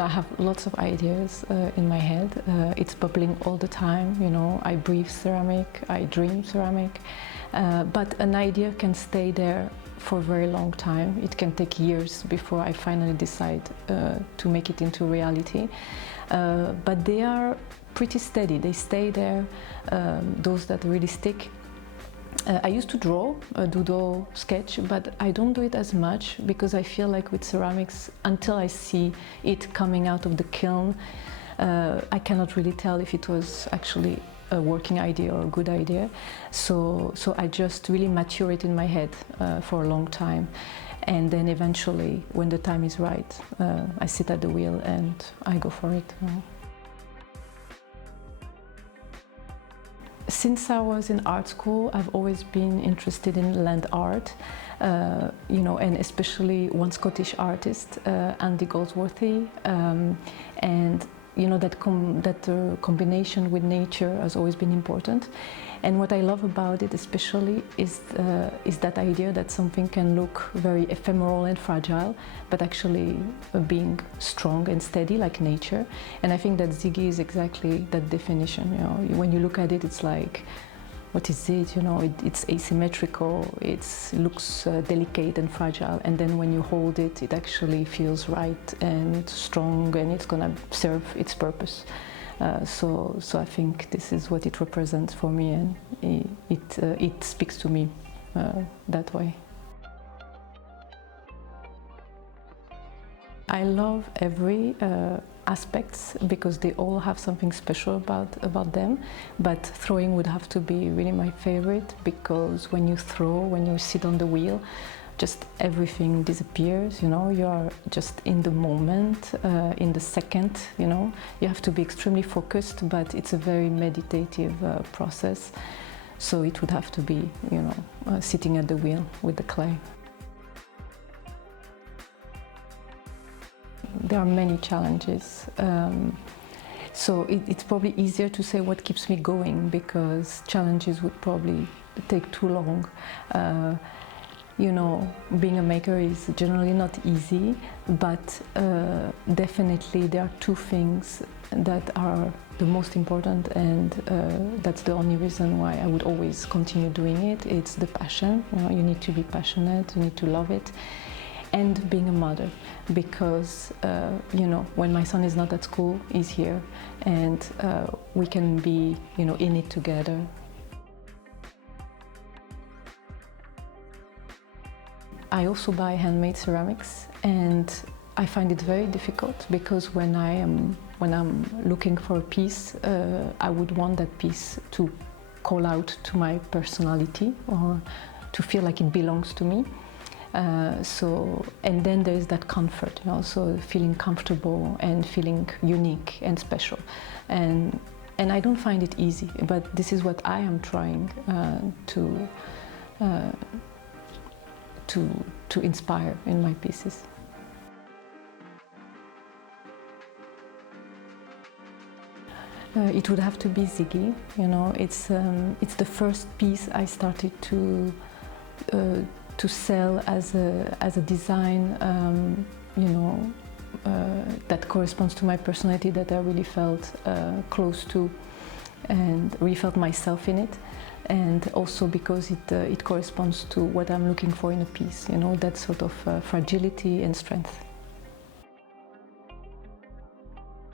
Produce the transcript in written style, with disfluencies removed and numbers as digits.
I have lots of ideas in my head. It's bubbling all the time, you know. I breathe ceramic, I dream ceramic, but an idea can stay there for a very long time. It can take years before I finally decide to make it into reality. But they are pretty steady, they stay there, those that really stick. I used to draw, doodle, sketch, but I don't do it as much because I feel like with ceramics, until I see it coming out of the kiln, I cannot really tell if it was actually a working idea or a good idea. So I just really mature it in my head for a long time. And then eventually, when the time is right, I sit at the wheel and I go for it. Since I was in art school, I've always been interested in land art, you know, and especially one Scottish artist, Andy Goldsworthy, and you know that combination with nature has always been important. And what I love about it especially is that idea that something can look very ephemeral and fragile, but actually being strong and steady like nature. And I think that Ziggy is exactly that definition. You know, when you look at it, it's like, what is it? You know, it's asymmetrical, it looks delicate and fragile, and then when you hold it, it actually feels right and it's strong and it's gonna serve its purpose. So I think this is what it represents for me, and it speaks to me that way. I love every aspects because they all have something special about them, but throwing would have to be really my favorite, because when you sit on the wheel, just everything disappears, you know, you are just in the moment, in the second, you know. You have to be extremely focused, but it's a very meditative process. So it would have to be, you know, sitting at the wheel with the clay. There are many challenges. So it's probably easier to say what keeps me going, because challenges would probably take too long. You know, being a maker is generally not easy, but definitely there are two things that are the most important, and that's the only reason why I would always continue doing it. It's the passion. You know, you need to be passionate, you need to love it, and being a mother, because you know, when my son is not at school, he's here, and we can be, you know, in it together. I also buy handmade ceramics, and I find it very difficult, because when I'm looking for a piece, I would want that piece to call out to my personality, or to feel like it belongs to me. And then there is that comfort, you know, so feeling comfortable and feeling unique and special. And I don't find it easy, but this is what I am trying to inspire in my pieces. It would have to be Ziggy. You know, it's the first piece I started to sell as a design, you know, that corresponds to my personality, that I really felt close to, and really felt myself in it. And also because it corresponds to what I'm looking for in a piece, you know, that sort of fragility and strength.